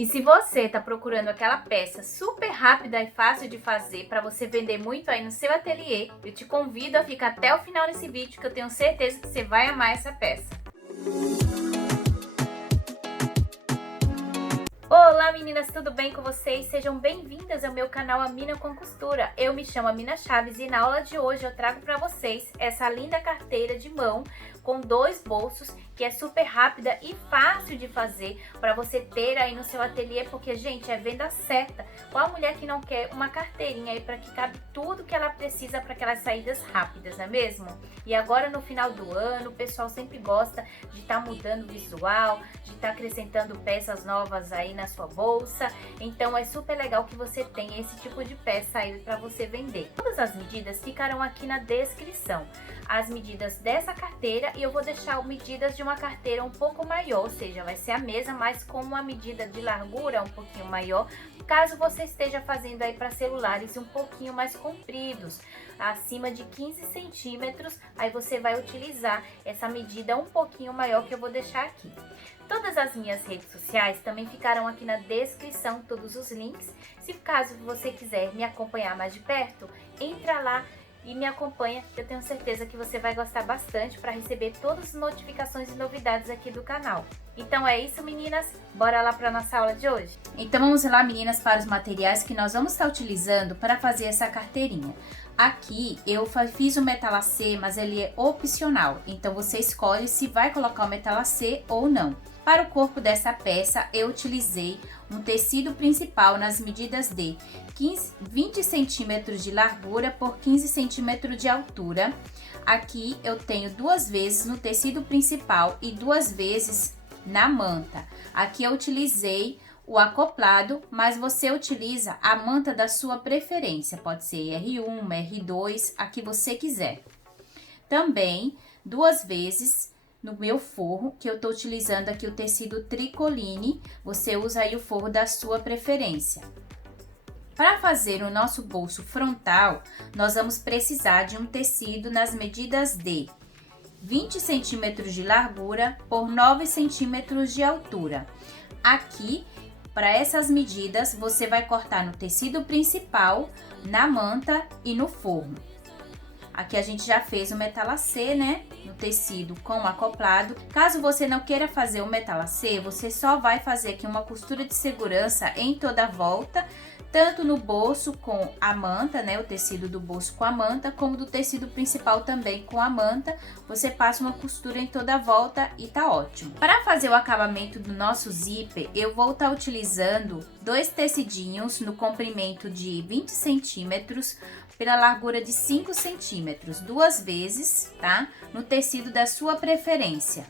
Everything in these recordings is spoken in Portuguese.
E se você está procurando aquela peça super rápida e fácil de fazer para você vender muito aí no seu ateliê, eu te convido a ficar até o final desse vídeo que eu tenho certeza que você vai amar essa peça. Olá meninas, tudo bem com vocês? Sejam bem-vindas ao meu canal Amina com Costura. Eu me chamo Amina Chaves e na aula de hoje eu trago para vocês essa linda carteira de mão com 2 bolsos, que é super rápida e fácil de fazer para você ter aí no seu ateliê, porque, gente, é venda certa. Qual mulher que não quer uma carteirinha aí para que cabe tudo que ela precisa para aquelas saídas rápidas, não é mesmo? E agora no final do ano, o pessoal sempre gosta de estar mudando o visual, de estar acrescentando peças novas aí na sua bolsa. Então é super legal que você tenha esse tipo de peça aí para você vender. Todas as medidas ficarão aqui na descrição. As medidas dessa carteira, e eu vou deixar medidas de uma carteira um pouco maior, ou seja, vai ser a mesma, mas com uma medida de largura um pouquinho maior, caso você esteja fazendo aí para celulares um pouquinho mais compridos, acima de 15 centímetros, aí você vai utilizar essa medida um pouquinho maior que eu vou deixar aqui. Todas as minhas redes sociais também ficarão aqui na descrição, todos os links. Se caso você quiser me acompanhar mais de perto, entra lá e me acompanha, que eu tenho certeza que você vai gostar bastante para receber todas as notificações e novidades aqui do canal. Então é isso, meninas, bora lá para nossa aula de hoje? Então vamos lá, meninas, para os materiais que nós vamos estar utilizando para fazer essa carteirinha. Aqui eu fiz o metalacê, mas ele é opcional, então você escolhe se vai colocar o metalacê ou não. Para o corpo dessa peça, eu utilizei um tecido principal nas medidas de 20 centímetros de largura por 15 centímetros de altura. Aqui eu tenho 2 vezes no tecido principal e 2 vezes na manta. Aqui eu utilizei o acoplado, mas você utiliza a manta da sua preferência, pode ser R1, R2, a que você quiser. Também 2 vezes no meu forro, que eu tô utilizando aqui o tecido tricoline, você usa aí o forro da sua preferência. Para fazer o nosso bolso frontal, nós vamos precisar de um tecido nas medidas de 20 centímetros de largura por 9 centímetros de altura. Aqui, para essas medidas, você vai cortar no tecido principal, na manta e no forro. Aqui a gente já fez o metalacê, né, no tecido com acoplado. Caso você não queira fazer o metalacê, você só vai fazer aqui uma costura de segurança em toda a volta, tanto no bolso com a manta, né, o tecido do bolso com a manta, como do tecido principal também com a manta. Você passa uma costura em toda a volta e tá ótimo. Para fazer o acabamento do nosso zíper, eu vou estar utilizando 2 tecidinhos no comprimento de 20 centímetros, pela largura de 5 centímetros, 2 vezes, tá? No tecido da sua preferência.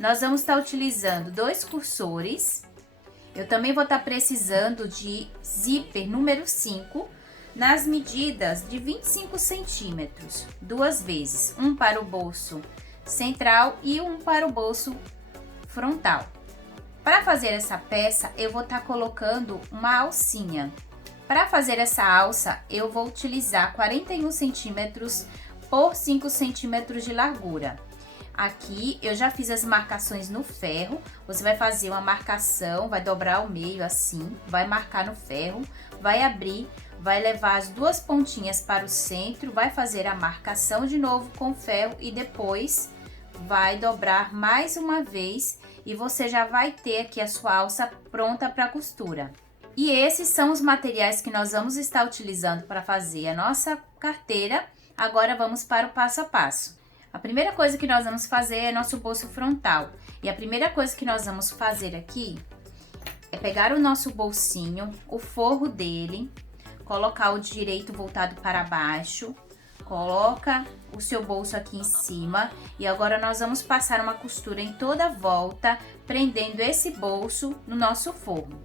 Nós vamos estar utilizando 2 cursores. Eu também vou estar precisando de zíper número 5, nas medidas de 25 centímetros, 2 vezes. Um para o bolso central e um para o bolso frontal. Para fazer essa peça, eu vou estar colocando uma alcinha. Para fazer essa alça, eu vou utilizar 41 centímetros por 5 centímetros de largura. Aqui eu já fiz as marcações no ferro. Você vai fazer uma marcação, vai dobrar ao meio assim, vai marcar no ferro, vai abrir, vai levar as 2 pontinhas para o centro, vai fazer a marcação de novo com o ferro e depois vai dobrar mais uma vez e você já vai ter aqui a sua alça pronta para costura. E esses são os materiais que nós vamos estar utilizando para fazer a nossa carteira. Agora vamos para o passo a passo. A primeira coisa que nós vamos fazer é nosso bolso frontal. E a primeira coisa que nós vamos fazer aqui é pegar o nosso bolsinho, o forro dele, colocar o direito voltado para baixo, coloca o seu bolso aqui em cima e agora nós vamos passar uma costura em toda a volta, prendendo esse bolso no nosso forro.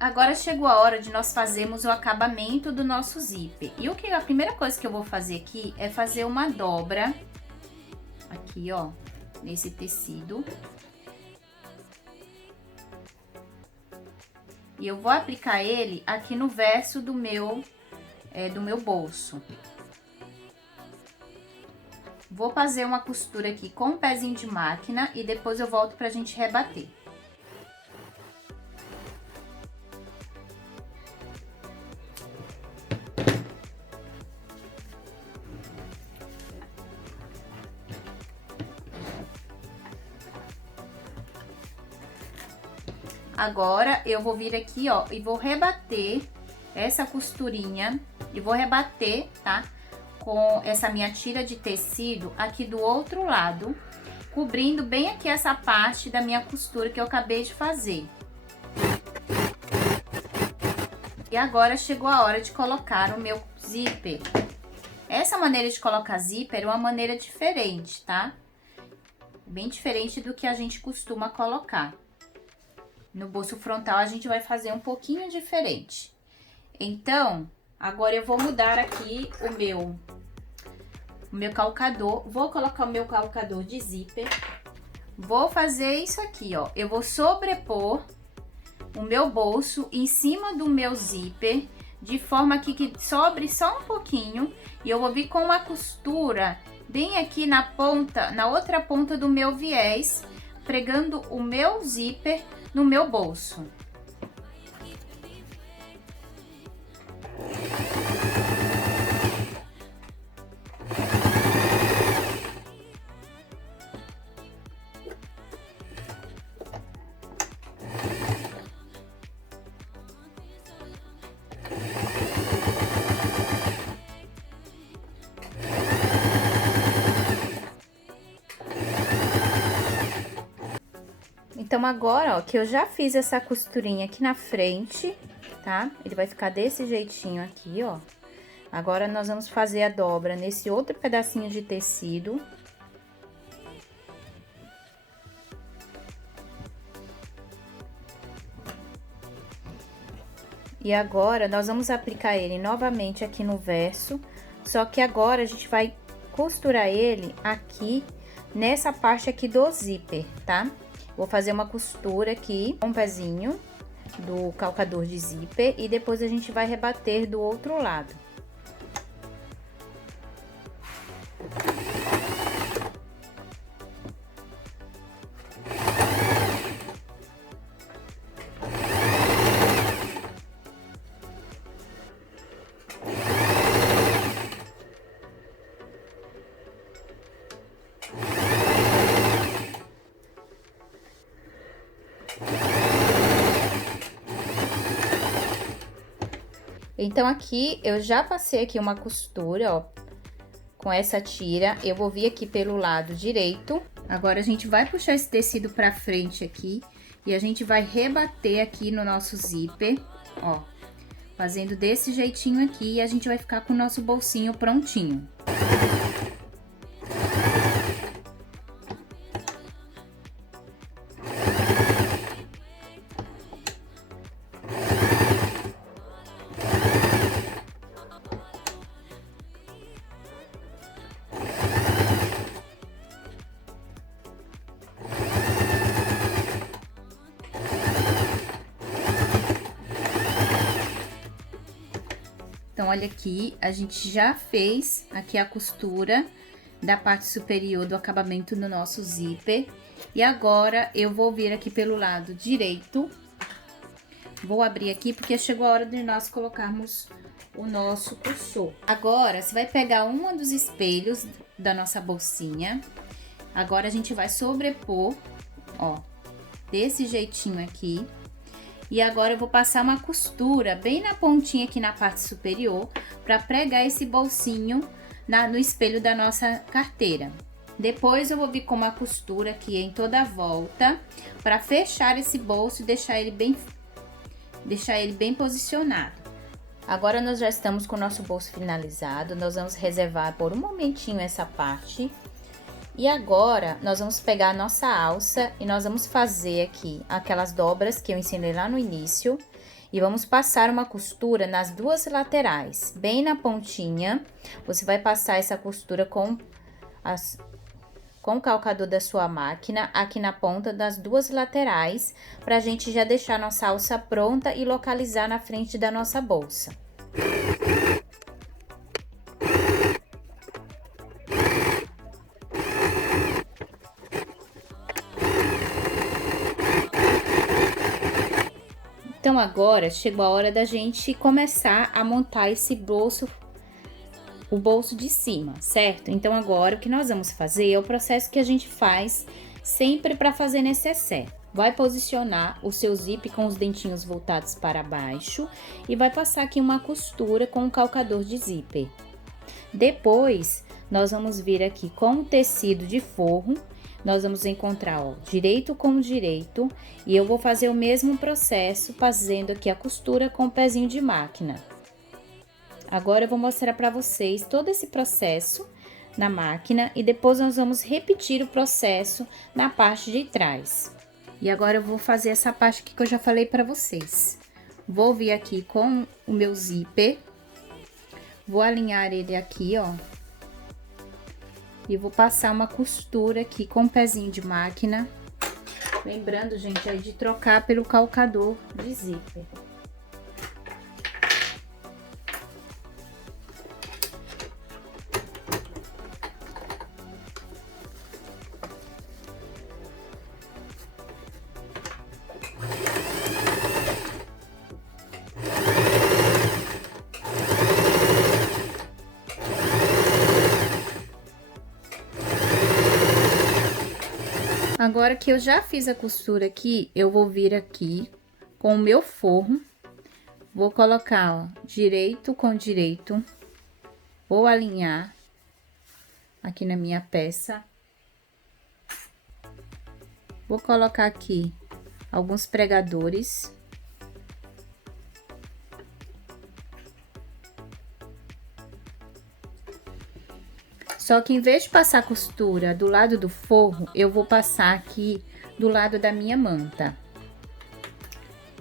Agora chegou a hora de nós fazermos o acabamento do nosso zíper. E a primeira coisa que eu vou fazer aqui é fazer uma dobra aqui, ó, nesse tecido. E eu vou aplicar ele aqui no verso do meu bolso. Vou fazer uma costura aqui com o pezinho de máquina e depois eu volto pra gente rebater. Agora, eu vou vir aqui, ó, e vou rebater essa costurinha, e vou rebater, tá? Com essa minha tira de tecido aqui do outro lado, cobrindo bem aqui essa parte da minha costura que eu acabei de fazer. E agora chegou a hora de colocar o meu zíper. Essa maneira de colocar zíper é uma maneira diferente, tá? Bem diferente do que a gente costuma colocar. No bolso frontal, a gente vai fazer um pouquinho diferente. Então, agora eu vou mudar aqui o meu calcador. Vou colocar o meu calcador de zíper. Vou fazer isso aqui, ó. Eu vou sobrepor o meu bolso em cima do meu zíper, de forma que sobre só um pouquinho. E eu vou vir com uma costura bem aqui na ponta, na outra ponta do meu viés, pregando o meu zíper no meu bolso. Então, agora, ó, que eu já fiz essa costurinha aqui na frente, tá? Ele vai ficar desse jeitinho aqui, ó. Agora, nós vamos fazer a dobra nesse outro pedacinho de tecido. E agora, nós vamos aplicar ele novamente aqui no verso, só que agora a gente vai costurar ele aqui, nessa parte aqui do zíper, tá? Vou fazer uma costura aqui com o pezinho do calcador de zíper e depois a gente vai rebater do outro lado. Então, aqui, eu já passei aqui uma costura, ó, com essa tira. Eu vou vir aqui pelo lado direito. Agora, a gente vai puxar esse tecido pra frente aqui e a gente vai rebater aqui no nosso zíper, ó, fazendo desse jeitinho aqui e a gente vai ficar com o nosso bolsinho prontinho. Então, olha aqui, a gente já fez aqui a costura da parte superior do acabamento do nosso zíper. E agora, eu vou vir aqui pelo lado direito. Vou abrir aqui, porque chegou a hora de nós colocarmos o nosso cursor. Agora, você vai pegar um dos espelhos da nossa bolsinha. Agora, a gente vai sobrepor, ó, desse jeitinho aqui. E agora, eu vou passar uma costura bem na pontinha aqui na parte superior, para pregar esse bolsinho no espelho da nossa carteira. Depois, eu vou vir com uma costura aqui em toda a volta, para fechar esse bolso e deixar ele bem posicionado. Agora, nós já estamos com o nosso bolso finalizado, nós vamos reservar por um momentinho essa parte. E agora, nós vamos pegar a nossa alça e nós vamos fazer aqui aquelas dobras que eu ensinei lá no início. E vamos passar uma costura nas duas laterais, bem na pontinha. Você vai passar essa costura com com o calcador da sua máquina aqui na ponta das duas laterais, pra gente já deixar nossa alça pronta e localizar na frente da nossa bolsa. Então, agora chegou a hora da gente começar a montar esse bolso, o bolso de cima, certo? Então, agora o que nós vamos fazer é o processo que a gente faz sempre para fazer nécessaire. Vai posicionar o seu zíper com os dentinhos voltados para baixo e vai passar aqui uma costura com o calcador de zíper. Depois, nós vamos vir aqui com o tecido de forro. Nós vamos encontrar, ó, direito com direito, e eu vou fazer o mesmo processo, fazendo aqui a costura com o pezinho de máquina. Agora, eu vou mostrar para vocês todo esse processo na máquina, e depois nós vamos repetir o processo na parte de trás. E agora, eu vou fazer essa parte aqui que eu já falei para vocês. Vou vir aqui com o meu zíper, vou alinhar ele aqui, ó. E vou passar uma costura aqui com o pezinho de máquina. Lembrando, gente, aí de trocar pelo calcador de zíper. Agora que eu já fiz a costura aqui, eu vou vir aqui com o meu forro, vou colocar, ó, direito com direito, vou alinhar aqui na minha peça. Vou colocar aqui alguns pregadores. Só que em vez de passar costura do lado do forro, eu vou passar aqui do lado da minha manta.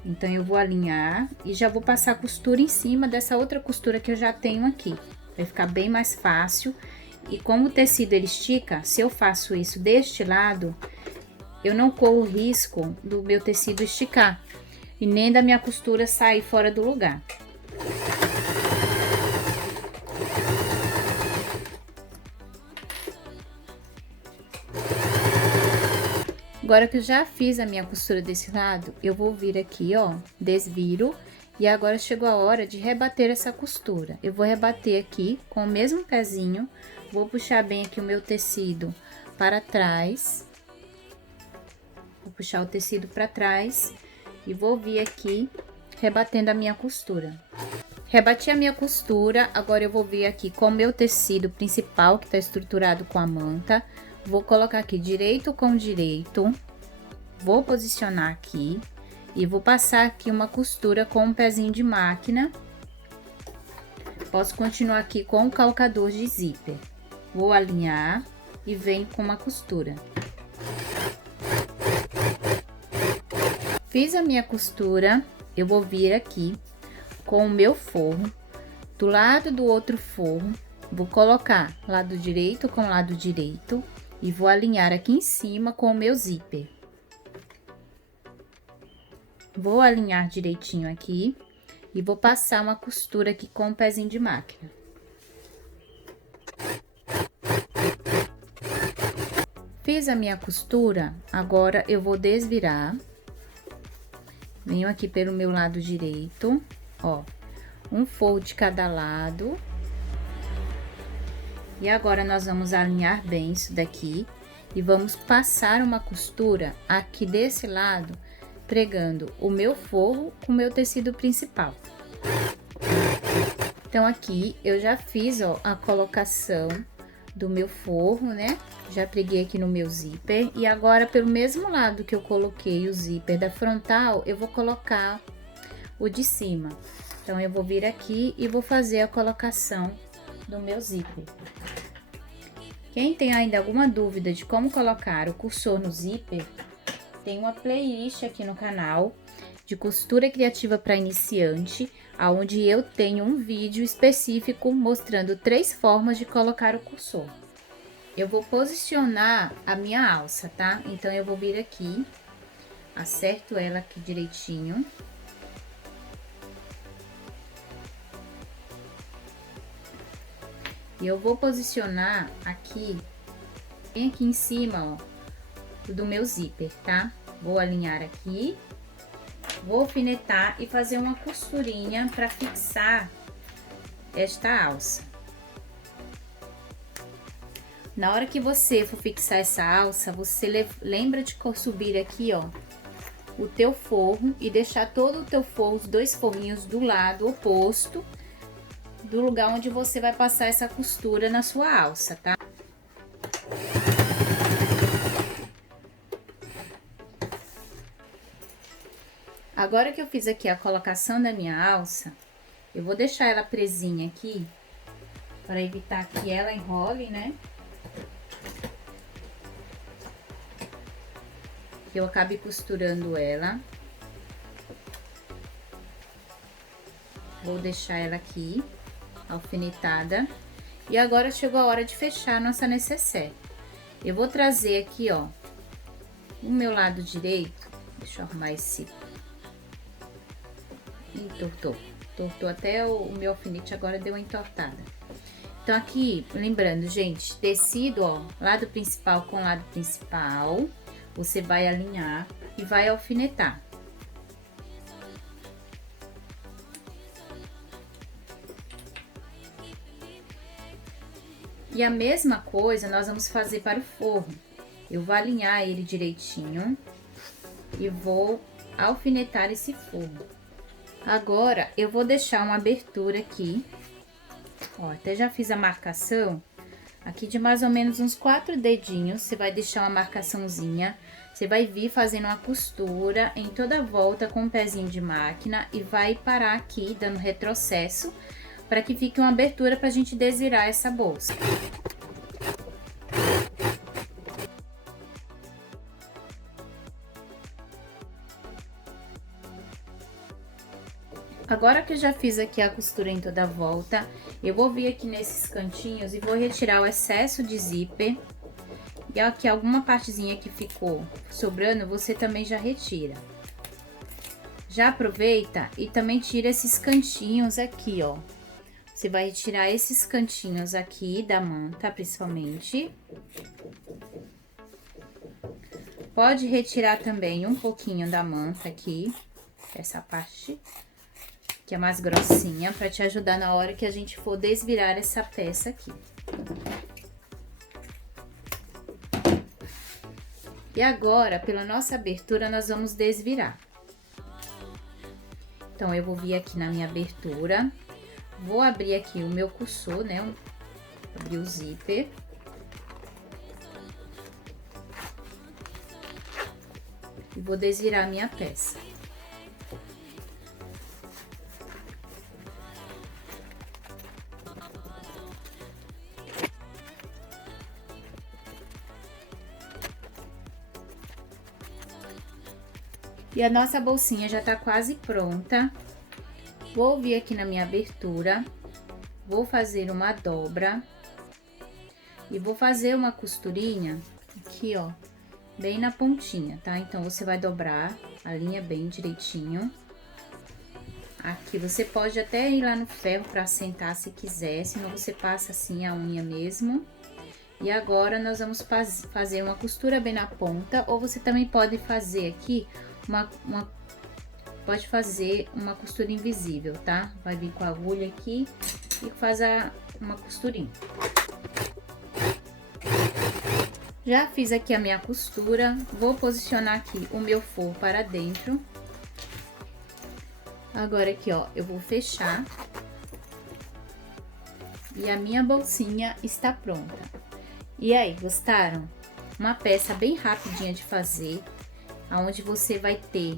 Então, eu vou alinhar e já vou passar costura em cima dessa outra costura que eu já tenho aqui. Vai ficar bem mais fácil. E como o tecido ele estica, se eu faço isso deste lado, eu não corro o risco do meu tecido esticar e nem da minha costura sair fora do lugar. Agora que eu já fiz a minha costura desse lado, eu vou vir aqui, ó, desviro, e agora chegou a hora de rebater essa costura. Eu vou rebater aqui com o mesmo pezinho, vou puxar bem aqui o meu tecido para trás. Vou puxar o tecido para trás e vou vir aqui rebatendo a minha costura. Rebati a minha costura, agora eu vou vir aqui com o meu tecido principal, que tá estruturado com a manta. Vou colocar aqui direito com direito, vou posicionar aqui e vou passar aqui uma costura com um pezinho de máquina. Posso continuar aqui com o calcador de zíper. Vou alinhar e venho com uma costura. Fiz a minha costura, eu vou vir aqui com o meu forro, do lado do outro forro, vou colocar lado direito com lado direito. E vou alinhar aqui em cima com o meu zíper. Vou alinhar direitinho aqui e vou passar uma costura aqui com o pezinho de máquina. Fiz a minha costura, agora eu vou desvirar. Venho aqui pelo meu lado direito, ó, um forro de cada lado. E agora, nós vamos alinhar bem isso daqui e vamos passar uma costura aqui desse lado, pregando o meu forro com o meu tecido principal. Então, aqui eu já fiz, ó, a colocação do meu forro, né? Já preguei aqui no meu zíper e agora, pelo mesmo lado que eu coloquei o zíper da frontal, eu vou colocar o de cima. Então, eu vou vir aqui e vou fazer a colocação do meu zíper. Quem tem ainda alguma dúvida de como colocar o cursor no zíper, tem uma playlist aqui no canal de costura criativa para iniciante, onde eu tenho um vídeo específico mostrando 3 formas de colocar o cursor. eu vou posicionar a minha alça, tá? Então, eu vou vir aqui, acerto ela aqui direitinho. E eu vou posicionar aqui, bem aqui em cima, ó, do meu zíper, tá? Vou alinhar aqui, vou alfinetar e fazer uma costurinha para fixar esta alça. Na hora que você for fixar essa alça, você lembra de subir aqui, ó, o teu forro e deixar todo o teu forro, os dois forrinhos do lado oposto do lugar onde você vai passar essa costura na sua alça, tá? Agora que eu fiz aqui a colocação da minha alça, eu vou deixar ela presinha aqui, para evitar que ela enrole, né? Que eu acabe costurando ela. Vou deixar ela aqui, alfinetada. E agora chegou a hora de fechar a nossa necessaire. Eu vou trazer aqui, ó, o meu lado direito. Deixa eu arrumar esse... Entortou. Entortou até o meu alfinete, agora deu uma entortada. Então, aqui, lembrando, gente, tecido, ó, lado principal com lado principal, você vai alinhar e vai alfinetar. E a mesma coisa nós vamos fazer para o forro. Eu vou alinhar ele direitinho e vou alfinetar esse forro. Agora, eu vou deixar uma abertura aqui, ó, até já fiz a marcação, aqui de mais ou menos uns 4 dedinhos, você vai deixar uma marcaçãozinha, você vai vir fazendo uma costura em toda a volta com um pezinho de máquina e vai parar aqui, dando retrocesso, para que fique uma abertura para a gente desvirar essa bolsa. Agora que eu já fiz aqui a costura em toda a volta, eu vou vir aqui nesses cantinhos e vou retirar o excesso de zíper. E aqui alguma partezinha que ficou sobrando, você também já retira. Já aproveita e também tira esses cantinhos aqui, ó. Você vai retirar esses cantinhos aqui da manta, principalmente. Pode retirar também um pouquinho da manta aqui, essa parte que é mais grossinha, para te ajudar na hora que a gente for desvirar essa peça aqui. E agora, pela nossa abertura, nós vamos desvirar. Então, eu vou vir aqui na minha abertura, vou abrir aqui o meu cursor, né? Abrir o zíper. E vou desvirar a minha peça. E a nossa bolsinha já tá quase pronta. Vou vir aqui na minha abertura, vou fazer uma dobra e vou fazer uma costurinha aqui, ó, bem na pontinha, tá? Então, você vai dobrar a linha bem direitinho. Aqui, você pode até ir lá no ferro pra assentar se quiser, senão você passa assim a unha mesmo. E agora, nós vamos fazer uma costura bem na ponta, ou você também pode fazer aqui pode fazer uma costura invisível, tá? Vai vir com a agulha aqui e faz uma costurinha. Já fiz aqui a minha costura, vou posicionar aqui o meu forro para dentro. Agora aqui, ó, eu vou fechar. E a minha bolsinha está pronta. E aí, gostaram? Uma peça bem rapidinha de fazer, aonde você vai ter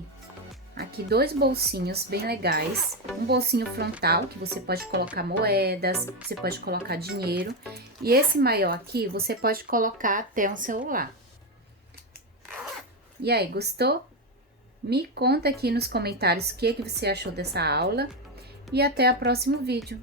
aqui 2 bolsinhos bem legais, um bolsinho frontal, que você pode colocar moedas, você pode colocar dinheiro, e esse maior aqui, você pode colocar até um celular. E aí, gostou? Me conta aqui nos comentários o que você achou dessa aula, e até o próximo vídeo.